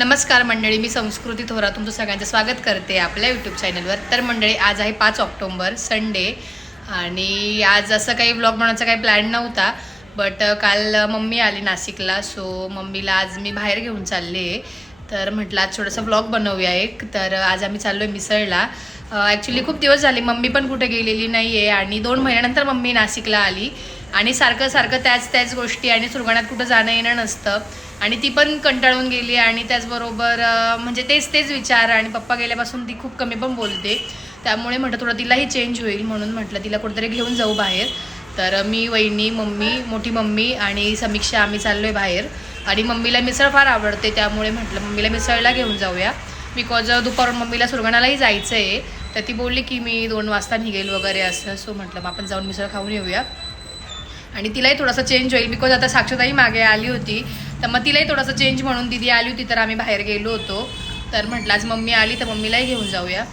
नमस्कार मंडळी, मी संस्कृती थोरा तुमचं सगळ्यांचं स्वागत करते आपल्या यूट्यूब चॅनलवर. तर मंडळी, आज आहे 5 ऑक्टोंबर संडे आणि आज असं काही व्लॉग बनवायचा काही प्लॅन नव्हता. बट काल मम्मी आली नाशिकला, सो मम्मीला आज मी बाहेर घेऊन चालले. तर म्हटलं आज थोडंसं व्लॉग बनवूया एक. तर आज आम्ही चाललो आहे मिसळला. ॲक्च्युली खूप दिवस झाले मम्मी पण कुठे गेलेली नाही आहे आणि 2 महिन्यानंतर मम्मी नाशिकला आली आणि सारखं सारखं त्याच गोष्टी आणि सुरगाण्यात कुठं जाणं येणं नसतं आणि ती पण कंटाळून गेली आणि त्याचबरोबर म्हणजे तेच विचार आणि पप्पा गेल्यापासून ती खूप कमी पण बोलते. त्यामुळे म्हटलं थोडं तिलाही चेंज होईल म्हणून म्हटलं तिला कुठेतरी घेऊन जाऊ बाहेर. तर मी, वहिनी, मम्मी, मोठी मम्मी आणि समीक्षा आम्ही चाललो आहे बाहेर. आणि मम्मीला मिसळ फार आवडते त्यामुळे म्हटलं मम्मीला मिसळला घेऊन जाऊया. बिकॉज दुपारून मम्मीला सुरगाणालाही जायचं आहे. तर ती बोलली की मी 2 वाजता निघेल वगैरे असं. सो म्हटलं मग आपण जाऊन मिसळ खाऊन येऊया आणि तिलाही थोडासा चेंज होईल. बिकॉज आता साक्षताही मागे आली होती तर मग तिलाही थोडासा चेंज म्हणून दिदी आली होती तर आम्ही बाहेर गेलो होतो. तर म्हटलं आज मम्मी आली तर मम्मीलाही घेऊन जाऊया.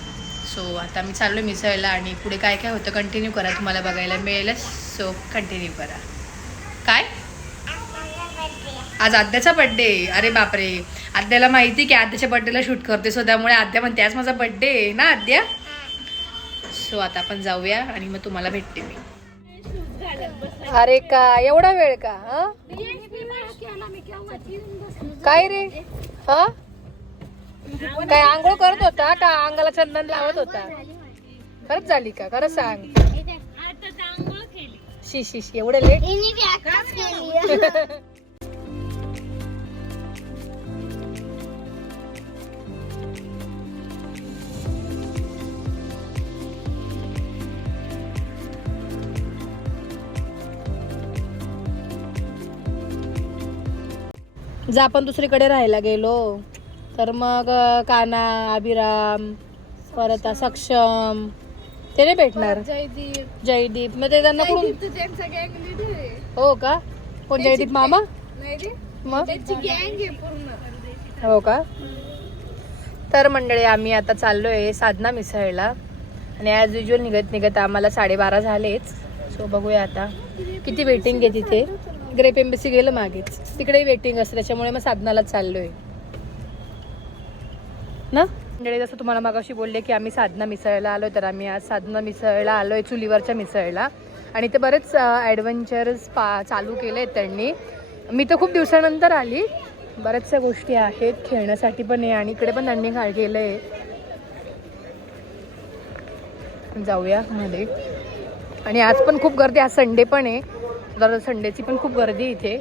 सो आता मी चाललो मिसळला आणि पुढे काय काय होतं कंटिन्यू करा, तुम्हाला बघायला मिळेल. सो कंटिन्यू करा. काय आज आद्याचा बड्डे? अरे बापरे, आद्याला माहिती की आद्याच्या बड्डेला शूट करते. सो त्यामुळे आद्या म्हणते आज माझा बड्डे आहे ना आद्या. सो आता आपण जाऊया आणि मग तुम्हाला भेटते मी. अरे का एवढा वेळ का? काय रे? हा, काय आंघोळ करत होता का अंगाला चंदन लावत होता? खरंच झाली का? खरंच सांग. शी शी शी, एवढं लेट? जर आपण दुसरीकडे राहायला गेलो तर मग काना, अभिराम, परत सक्षम ते नाही भेटणार. जयदीप मग ते त्यांना कोण? हो का? कोण जयदीप मामा? मग हो का? तर मंडळी आम्ही आता चाललोय साधना मिसळला आणि ॲज युजल निघत आम्हाला 12:30 झालेच. सो बघूया आता किती वेटिंग आहे तिथे. ग्रेप एम्बसी गेलं मागेच, तिकडेही वेटिंग असते त्याच्यामुळे मग साधनालाच चाललोय ना. म्हणजे जसं तुम्हाला मागाशी बोलले की आम्ही साधना मिसळला आलोय, तर आम्ही आज साधना मिसळला आलोय, चुलीवरच्या मिसळला. आणि ते बरेच ॲडव्हेंचर्स चालू केले आहेत त्यांनी. मी तर खूप दिवसानंतर आली. बऱ्याचशा गोष्टी आहेत खेळण्यासाठी पण आहे आणि इकडे पण त्यांनी केलं आहे. जाऊया मध्ये. आणि आज पण खूप गर्दी, आज संडे पण आहे, तर संडेची पण खूप गर्दी इथे.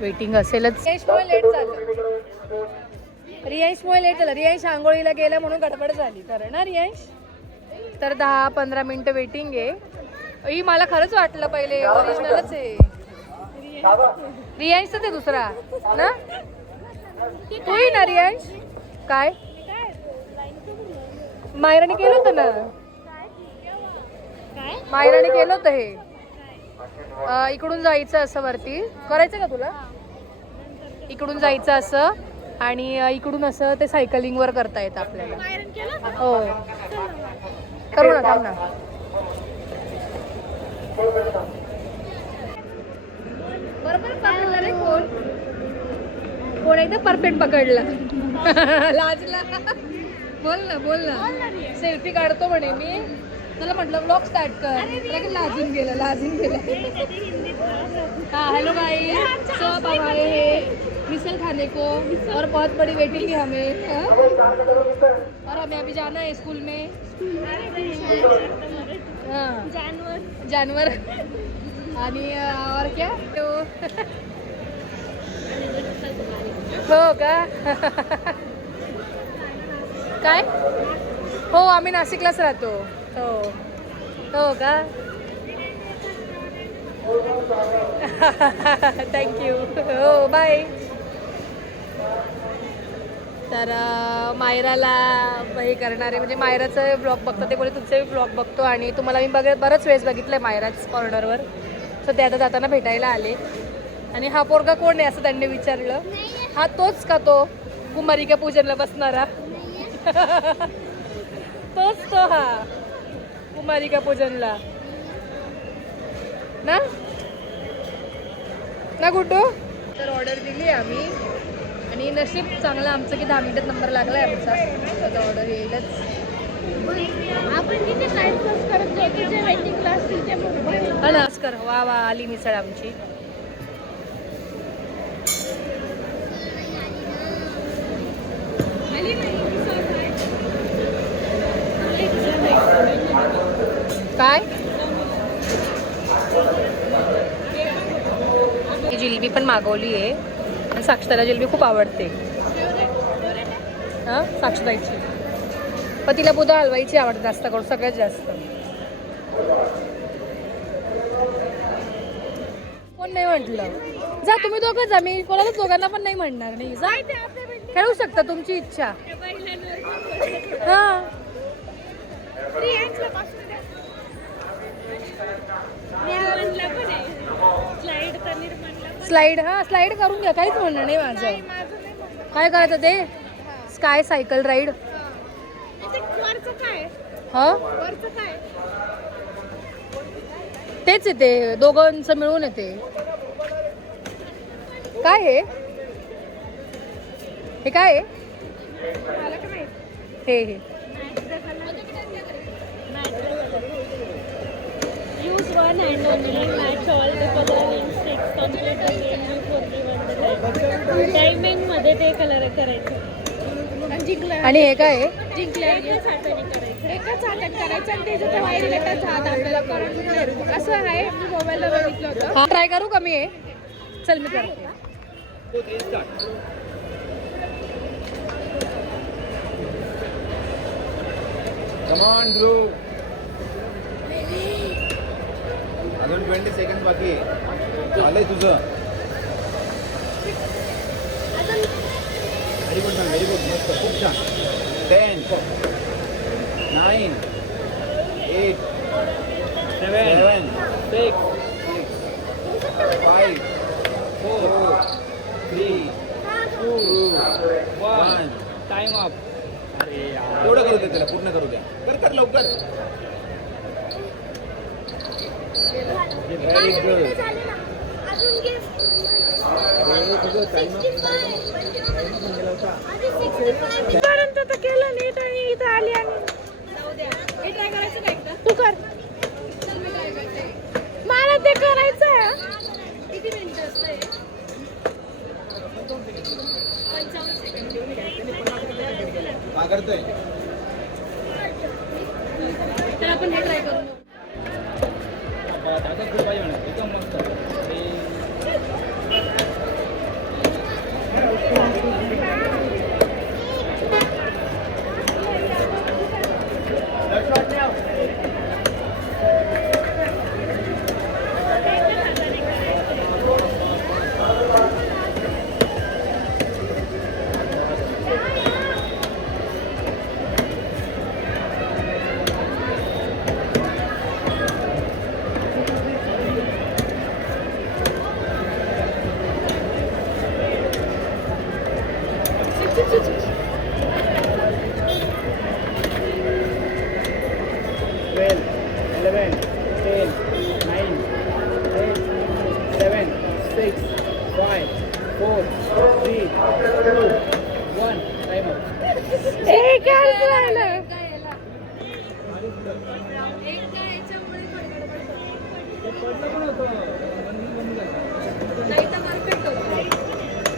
वेटिंग असेलच. रियांशमुळे लेट झालं. रियांश आंघोळीला गेला म्हणून गडबड झाली खरं ना रियांश. तर 10-15 मिनिटं वेटिंग आहे. ही मला खरंच वाटलं पहिले ओरिजिनलच आहे. रियांशच आहे दुसरा ना. तूही ना रियांश? काय मायराने केलं होतं ना, मायराने केलं होतं हे. इकडून जायचं असं वरती करायचं का तुला? इकडून जायचं असं आणि इकडून असं ते सायकलिंगवर करता येतं आपल्याला. हो करू ना, थांब ना. बरोबर पकडलं रे. कोण एकदम परफेक्ट पकडला. लाजला. बोल ना. सेल्फी काढतो म्हणे मी. तुला म्हटलं व्लॉग स्टार्ट कर. लाजून गेला. हाँ हेलो गाइस, सो अब हमारे मिसल खाने को और बहुत बड़ी वेटिंग है हमें. और हमें अभी जाना है स्कूल में. हाँ जानवर आणि और क्या हो का? काय? हो आम्ही नाशिकलाच राहतो. हो का? थँक्यू. हो बाय. तर मायराला हे करणारे म्हणजे मायराचं ब्लॉग बघतो ते बोले तुमचे ब्लॉग बघतो आणि तुम्हाला मी बरंच वेळेस बघितलं आहे मायराच कॉर्नरवर. सो ते आता जाताना भेटायला आले. आणि हा पोरगा कोण आहे असं त्यांनी विचारलं. हा तोच का तो कुमारिका पूजनला बसणारा? तोच तो हा कुमारिका पूजनला ना गुड्डू. तर ऑर्डर दिली आम्ही आणि नशीब चांगलं आमचं की 10 मिनिटात नंबर लागला आहे आमचा. आता ऑर्डर येईलच. आपण तिथे टाइम पास करत ज्योतीचे वेटिंग क्लास तिथे मुंबई. हा नमस्कार. वा वा आली मिसळ आमची. काय ही जिलेबी पण मागवली आहे आणि साक्षताला जिलेबी खूप आवडते. हां साक्षताईची पण तिला बुधा हलवायची आवडते जास्त करून सगळ्यात जास्त. कोण नाही म्हटलं जा तुम्ही दोघं जा मी कोणाला दोघांना पण नाही म्हणणार नाही जा खेळू शकता तुमची इच्छा. हां स्लाइड हा स्लाइड करून घ्या काहीच म्हणणं नाही माझं. काय करायचं ते स्काय सायकल राईड. हा तेच येते दोघांचं मिळून येते. काय हे काय आहे हे Use one hand only, match all the color in sticks, complete the game before given the time. Timing मध्ये ते कलर करायचे. आणि हे काय आहे एकाच हाताने करायचं. एकाच हातात करायचं आणि त्याचं ते वायर लेटाचा हात आपल्याला करून असं आहे. मी मोबाईलला बघितलं होतं. हा ट्राय करू का मी हे चल मी करते. Come on, Dhruv. अजून 20 सेकंड बाकी आहे. आलंय तुझं. Very good ma'am, very good. मस्त, खूप छान. 10 9 8 7 6 5 4 3 2 1 टाइम अप. अरे यार एवढं करू दे त्याला पूर्ण करू द्या. कर लवकर. Very good. पर्यंत तर केलं नीट आणि इथं आली आणि तू कर. मला ते करायचं आहे. किती मिनिटं असते? 55 सेकंड. करतोय तर आपण हे ट्राय करू. एकदम मस्त.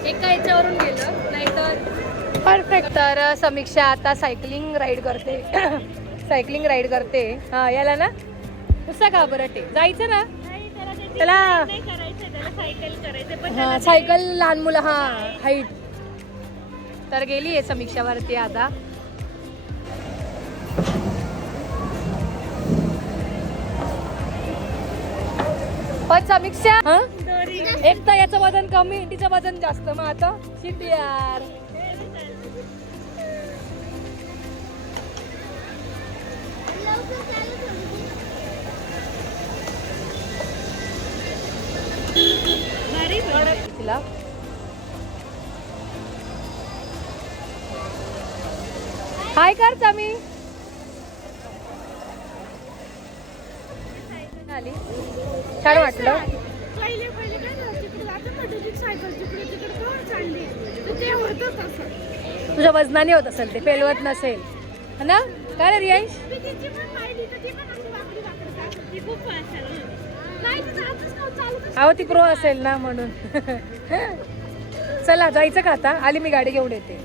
एका याच्यावरून गेलं नाहीतर परफेक्ट. तर समीक्षा आता सायकलिंग राईड करते. सायकलिंग राईड करते. हा याला ना नुसता का बरं टे जायचं ना त्याला हा सायकल लहान मुलं हा हाईट. तर गेली आहे समीक्षावरती आता. पण समीक्षा एक तर याचं वजन कमी तिचं वजन जास्त मग आता शिट यार. तिला हाय कर समी. आली छान वाटलं. पहिले काय म्हटलं सायकल तिकडे तिकडे केव्हा चालली तर ते होतच असं. तुझ्या वजनाने होत असेल ते, पेलवत नसेल है ना. काय रे रियांश? मी तिची पण पाहिली तर ती पण अशी वाकडी वाकडी जात होती. खूप असेल नाही तर जातच नव्हतं, चालतच अहो ती प्रो असेल ना म्हणून. चला जायचं का आता? आली मी गाडी घेऊन येते.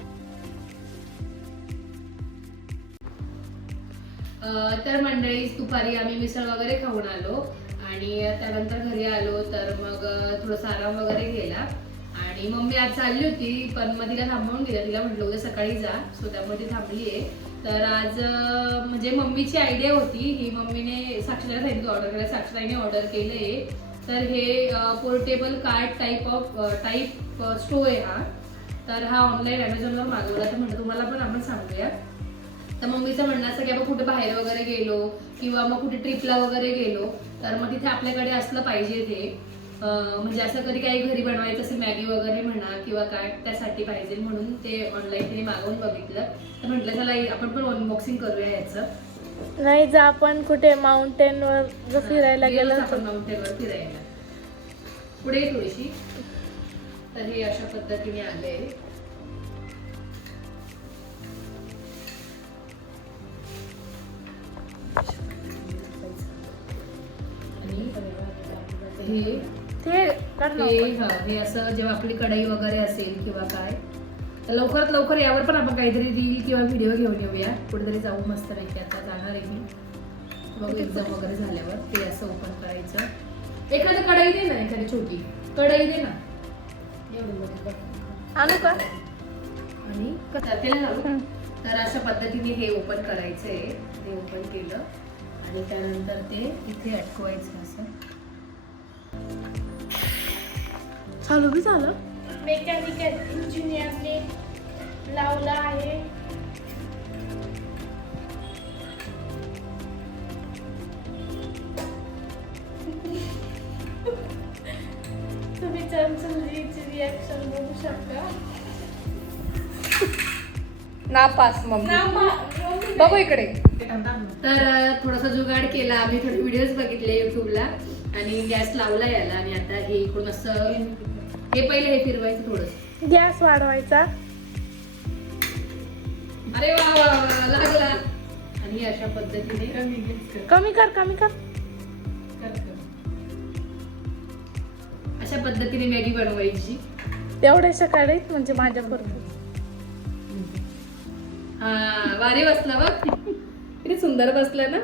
तर मंडळी दुपारी आम्ही मिसळ वगैरे खाऊन आलो आणि त्यानंतर घरी आलो तर मग थोडासा आराम वगैरे केला. आणि मम्मी आज चालली होती पण मग तिला थांबवून दिलं. तिला म्हटलं उद्या सकाळी जा, सो त्यामुळे ती थांबली आहे. तर आज म्हणजे मम्मीची आयडिया होती ही, मम्मीने साक्षीला सांगितलं ऑर्डर करायला, साक्षीने ऑर्डर केलंय. तर हे पोर्टेबल कार्ड टाईप स्टोव आहे हा. तर हा ऑनलाईन ॲमेझॉनवर मागवला. तर म्हटलं तुम्हाला पण आपण सांगूया. तर मम्मीचं म्हणणं असं की आपण कुठे बाहेर वगैरे गेलो किंवा मग कुठे ट्रिपला वगैरे गेलो तर मग तिथे आपल्याकडे असलं पाहिजे ते. म्हणजे असं कधी काही घरी बनवायचं असेल मॅगी वगैरे म्हणा किंवा काय त्यासाठी पाहिजे म्हणून ते ऑनलाईन तिने मागवून बघितलं. तर म्हटलं चला आपण पण अनबॉक्सिंग करूया याचं. नाही जर आपण कुठे माउंटेनवर जर फिरायला गेलो आपण माउंटेनवर फिरायला पुढे ये थोडीशी. तर हे अशा पद्धतीने आले. हे असं जेव्हा आपली कढई वगैरे असेल किंवा काय तर लवकरात लवकर यावर पण आपण काहीतरी रील किंवा व्हिडिओ घेऊन येऊया. कुठेतरी जाऊ मस्त पैकी. आता जाणार आहे मी मग एक्झाम वगैरे झाल्यावर. ते असं ओपन करायचं. एखादी कढई दे ना, एखादी छोटी कढई दे ना. आणू का? आणि त्याला घालू. तर अशा पद्धतीने हे ओपन करायचंय. ते ओपन केलं आणि त्यानंतर ते इथे अटकवायचं असं. चालू बी झालं. मेकॅनिकल इंजिनियरने लावला आहे. तुम्ही चमचमजीची रिॲक्शन बघू शकता. नापास मम्मी. बघू इकडे. तर थोडासा जुगाड केला आम्ही. थोडे व्हिडिओज बघितले युट्यूबला आणि गॅस लावला याला. आणि आता हे इकडून असं हे पहिले हे फिरवायचं थोडं. गॅस वाढवायचा. अरे वा वा वा लागला. आणि अशा पद्धतीने कमी कर कमी कर. अशा पद्धतीने मॅगी बनवायची. तेवढ्याशा काढायच म्हणजे माझ्या बरोबर. हा भारी बसला बघ. किती सुंदर बसलं ना.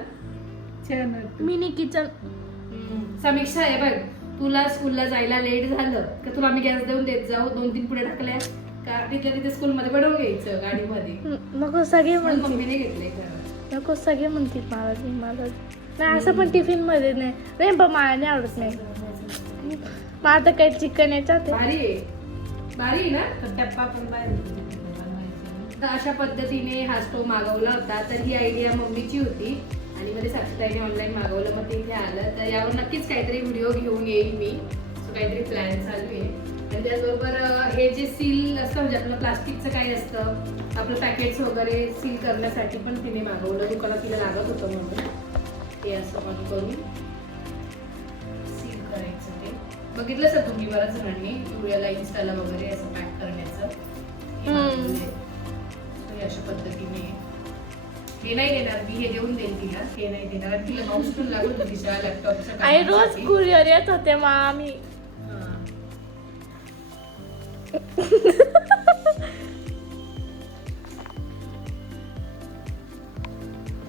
छान. Mini kitchen. समीक्षा आहे बघ. तुला स्कूलला जायला लेट झालं का तुला आम्ही गॅस देऊन देत जाऊ. 2-3 पुढे टाकल्या का तिथल्या तिथे स्कूलमध्ये बनवून घ्यायचं गाडीमध्ये. नको सगळे म्हणतील. मम्मीने घेतलंय खरं. नको सगळे म्हणतील मला नाही असं पण टिफिन मध्ये नाही. नाही पण मला नाही आवडत नाही. मग आता काही चिकन याच्यात भारी आहे. भारी आहे ना. टप्पा पण बाहेर. तर अशा पद्धतीने हा स्टोव मागवला होता. तर ही आयडिया मम्मीची होती आणि मध्ये साक्षीताईने ऑनलाईन मागवलं मग ते इथे आलं. तर यावर नक्कीच काहीतरी व्हिडिओ घेऊन येईल मी. सो काहीतरी प्लॅन चालू आहे. आणि त्याचबरोबर हे जे सील असतं म्हणजे आपलं प्लास्टिकचं काही असतं आपलं पॅकेट्स वगैरे सील करण्यासाठी पण तिने मागवलं. दुकानात तिला लागत होतं म्हणून ते असं ऑन करून सील करायचं. ते बघितलं सर तुम्ही बऱ्याच जणांनी व्हिडिओला इन्स्टाला वगैरे असं पॅक करण्याचं. अशा पद्धतीने हे नाही देणार मी. हे देऊन देईल तिला. हे नाही देणार. तिला माऊस पण लागून तिच्या लॅपटॉपचं. आई रोज कुरिअर येत होते मग आम्ही.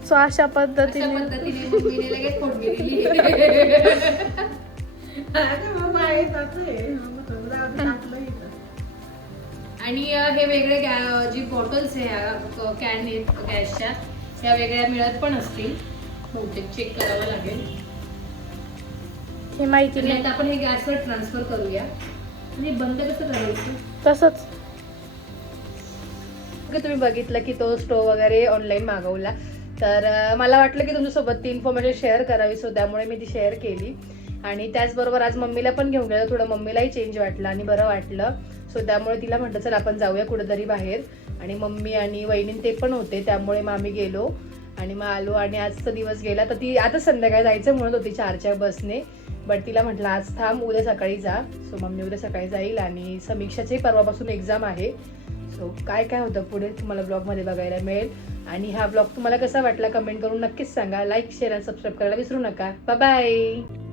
सो अशा पद्धतीने मम्मीने लगेच फोडणी दिली. आणि हे वेगळे जी बॉटल्स आहे कॅन आहेत गॅसच्या ह्या वेगळ्या मिळत पण असतील बहुतेक. चेक करावं लागेल. हे माहिती नाही. आता आपण हे गॅसवर ट्रान्सफर करूया. आणि बंद कसं करायचं तसंच. तुम्ही बघितलं की तो स्टोव वगैरे ऑनलाईन मागवला. तर मला वाटलं की तुमच्यासोबत ती इन्फॉर्मेशन शेअर करावी. सो त्यामुळे मी ती शेअर केली. आणि त्याचबरोबर आज मम्मीला पण घेऊन गेलं. थोडं मम्मीलाही चेंज वाटलं आणि बरं वाटलं. सो त्यामुळे तिला म्हटलं चल आपण जाऊया कुठेतरी बाहेर. आणि मम्मी आणि वहिनी ते पण होते त्यामुळे मग आम्ही गेलो आणि मग आलो. आणि आजचा दिवस गेला. तर ती आता संध्याकाळी जायचं म्हणत होती 4च्या बसने. बट तिला म्हटलं आज थांब, उद्या सकाळी जा. सो मम्मी उद्या सकाळी जाईल आणि समीक्षाची परवापासून एक्झाम आहे. सो काय काय होतं पुढे तुम्हाला ब्लॉगमध्ये बघायला मिळेल. आणि हा ब्लॉग तुम्हाला कसा वाटला कमेंट करून नक्कीच सांगा. लाईक शेअर आणि सबस्क्राईब करायला विसरू नका. Bye bye.